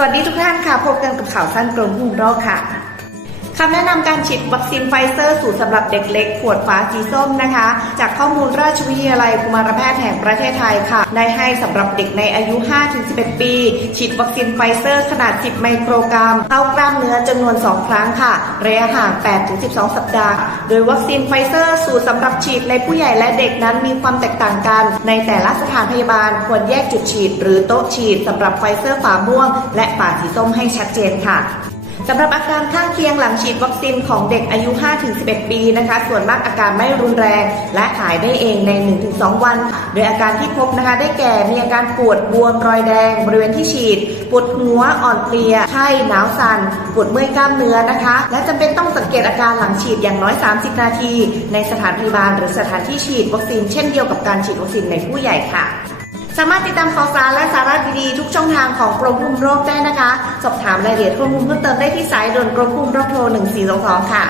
สวัสดีทุกท่านค่ะ พบกันกับข่าวสั้นกรมควบคุมโรคค่ะ คำแนะนำการฉีดวัคซีนไฟเซอร์สูตรสำหรับเด็กเล็ก ขวดฟ้าสีส้มนะคะ จากข้อมูลราชวิทยาลัยกุมารแพทย์แห่งประเทศไทยค่ะ ได้ให้สำหรับเด็กในอายุ 5-11 ปี ฉีดวัคซีนไฟเซอร์ขนาด 10 ไมโครกรัมเข้ากล้ามเนื้อจำนวน 2 ครั้งค่ะ ระยะห่าง 8-12 สัปดาห์ โดยวัคซีนไฟเซอร์สูตรสำหรับฉีดในผู้ใหญ่และเด็กนั้นมีความแตกต่างกัน ในแต่ละสถานพยาบาลควรแยกจุดฉีด หรือโต๊ะฉีดสำหรับไฟเซอร์ฝาม่วง และฝาสีส้มให้ชัดเจนค่ะ สำหรับอาการข้างเคียงหลังฉีดวัคซีนของเด็กอายุ 5-11 ปีนะคะ ส่วนมากอาการไม่รุนแรง และหายได้เองใน 1-2 วัน โดยอาการที่พบนะคะ ได้แก่มีอาการปวดบวมรอยแดง บริเวณที่ฉีด ปวดหัวอ่อนเพลียไข้หนาวสั่นปวดเมื่อยกล้ามเนื้อนะคะ และจำเป็นต้องสังเกตอาการหลังฉีดอย่างน้อย 30 นาที ในสถานพยาบาล หรือสถานที่ฉีดวัคซีนเช่นเดียวกับการฉีดวัคซีนในผู้ใหญ่ค่ะ สามารถติดตามข่าวสารและสาระดีๆทุกช่องทางของกรมควบคุมโรคได้นะคะ สอบถามรายละเอียดข้อมูลเพิ่มเติมได้ที่สายด่วนกรมควบคุมโรคโทร 1422 ค่ะ